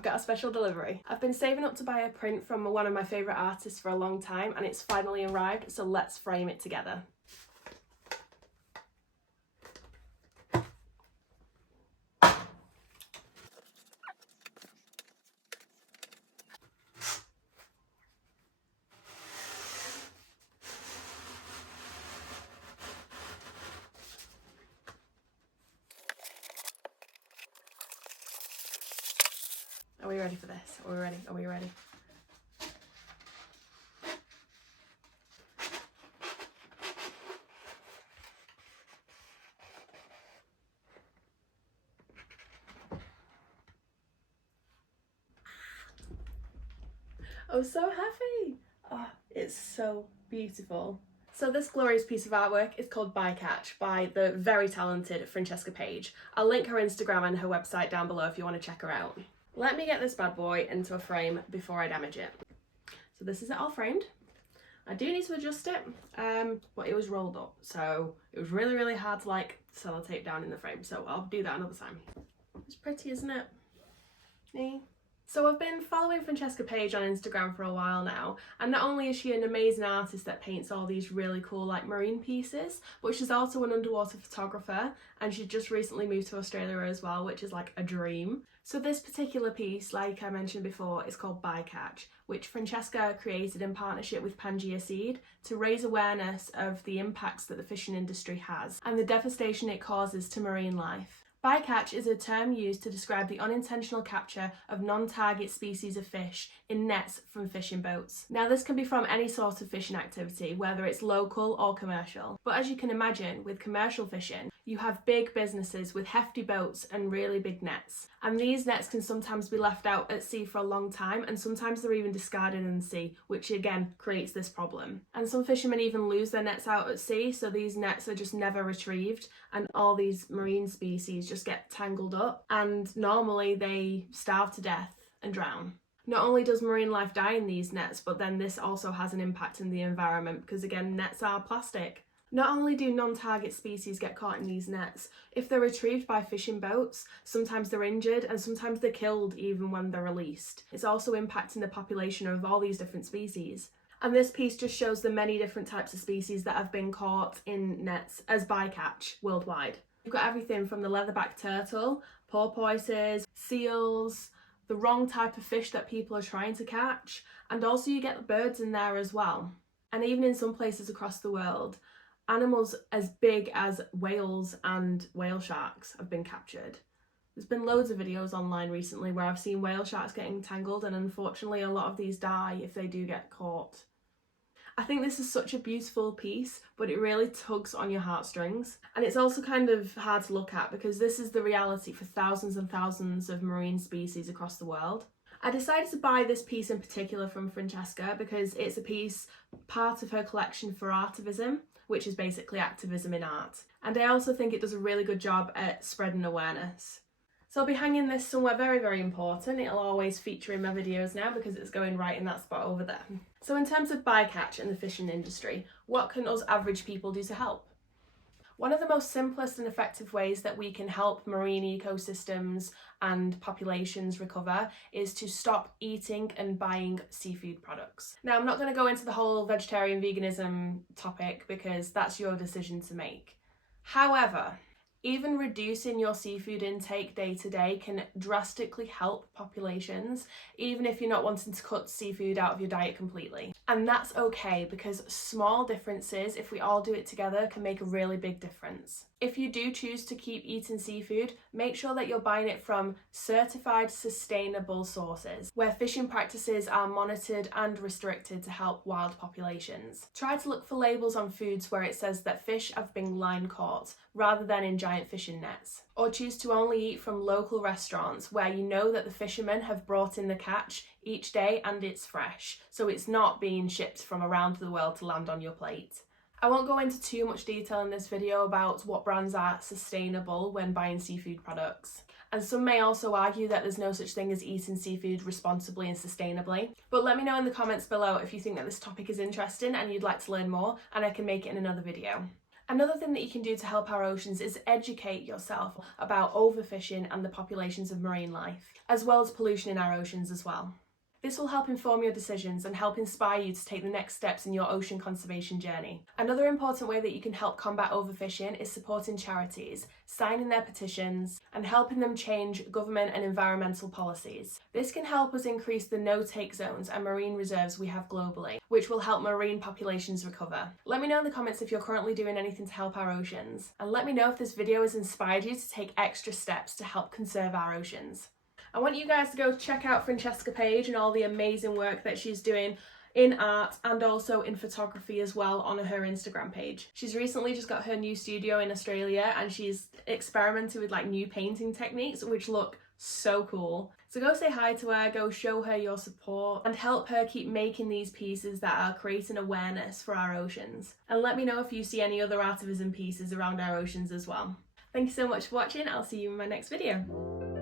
I've got a special delivery. I've been saving up to buy a print from one of my favourite artists for a long time and it's finally arrived, so let's frame it together. Are we ready for this? Are we ready? Are we ready? I'm so happy! Oh, it's so beautiful. So this glorious piece of artwork is called Bycatch by the very talented Francesca Page. I'll link her Instagram and her website down below if you want to check her out. Let me get this bad boy into a frame before I damage it. So this is it all framed. I do need to adjust it, but it was rolled up, so it was really hard to like sellotape down in the frame, so I'll do that another time. It's pretty, isn't it? Eh? So I've been following Francesca Page on Instagram for a while now, and not only is she an amazing artist that paints all these really cool like marine pieces, but she's also an underwater photographer, and she just recently moved to Australia as well, which is like a dream. So this particular piece, like I mentioned before, is called Bycatch, which Francesca created in partnership with Pangea Seed to raise awareness of the impacts that the fishing industry has and the devastation it causes to marine life. Bycatch is a term used to describe the unintentional capture of non-target species of fish in nets from fishing boats. Now this can be from any sort of fishing activity, whether it's local or commercial. But as you can imagine, with commercial fishing, you have big businesses with hefty boats and really big nets. And these nets can sometimes be left out at sea for a long time, and sometimes they're even discarded in the sea, which again creates this problem. And some fishermen even lose their nets out at sea, so these nets are just never retrieved, and all these marine species just get tangled up, and normally they starve to death and drown. Not only does marine life die in these nets, but then this also has an impact in the environment because again, nets are plastic. Not only do non-target species get caught in these nets, if they're retrieved by fishing boats, sometimes they're injured and sometimes they're killed even when they're released. It's also impacting the population of all these different species. And this piece just shows the many different types of species that have been caught in nets as bycatch worldwide. You've got everything from the leatherback turtle, porpoises, seals, the wrong type of fish that people are trying to catch, and also you get the birds in there as well. And even in some places across the world, animals as big as whales and whale sharks have been captured. There's been loads of videos online recently where I've seen whale sharks getting tangled, and unfortunately a lot of these die if they do get caught. I think this is such a beautiful piece, but it really tugs on your heartstrings. And it's also kind of hard to look at because this is the reality for thousands and thousands of marine species across the world. I decided to buy this piece in particular from Francesca because it's a piece part of her collection for Artivism, which is basically activism in art. And I also think it does a really good job at spreading awareness. So I'll be hanging this somewhere very important. It'll always feature in my videos now because it's going right in that spot over there. So in terms of bycatch and the fishing industry, what can us average people do to help? One of the most simplest and effective ways that we can help marine ecosystems and populations recover is to stop eating and buying seafood products. Now, I'm not going to go into the whole vegetarian veganism topic because that's your decision to make. However, even reducing your seafood intake day to day can drastically help populations, even if you're not wanting to cut seafood out of your diet completely. And that's okay because small differences, if we all do it together, can make a really big difference. If you do choose to keep eating seafood, make sure that you're buying it from certified sustainable sources, where fishing practices are monitored and restricted to help wild populations. Try to look for labels on foods where it says that fish have been line caught, rather than in giant fishing nets. Or choose to only eat from local restaurants where you know that the fishermen have brought in the catch each day and it's fresh, so it's not being shipped from around the world to land on your plate. I won't go into too much detail in this video about what brands are sustainable when buying seafood products. And some may also argue that there's no such thing as eating seafood responsibly and sustainably. But let me know in the comments below if you think that this topic is interesting and you'd like to learn more, and I can make it in another video. Another thing that you can do to help our oceans is educate yourself about overfishing and the populations of marine life, as well as pollution in our oceans as well. This will help inform your decisions and help inspire you to take the next steps in your ocean conservation journey. Another important way that you can help combat overfishing is supporting charities, signing their petitions, and helping them change government and environmental policies. This can help us increase the no-take zones and marine reserves we have globally, which will help marine populations recover. Let me know in the comments if you're currently doing anything to help our oceans, and let me know if this video has inspired you to take extra steps to help conserve our oceans. I want you guys to go check out Francesca Page and all the amazing work that she's doing in art and also in photography as well on her Instagram page. She's recently just got her new studio in Australia and she's experimented with like new painting techniques which look so cool. So go say hi to her, go show her your support and help her keep making these pieces that are creating awareness for our oceans. And let me know if you see any other Artivism pieces around our oceans as well. Thank you so much for watching. I'll see you in my next video.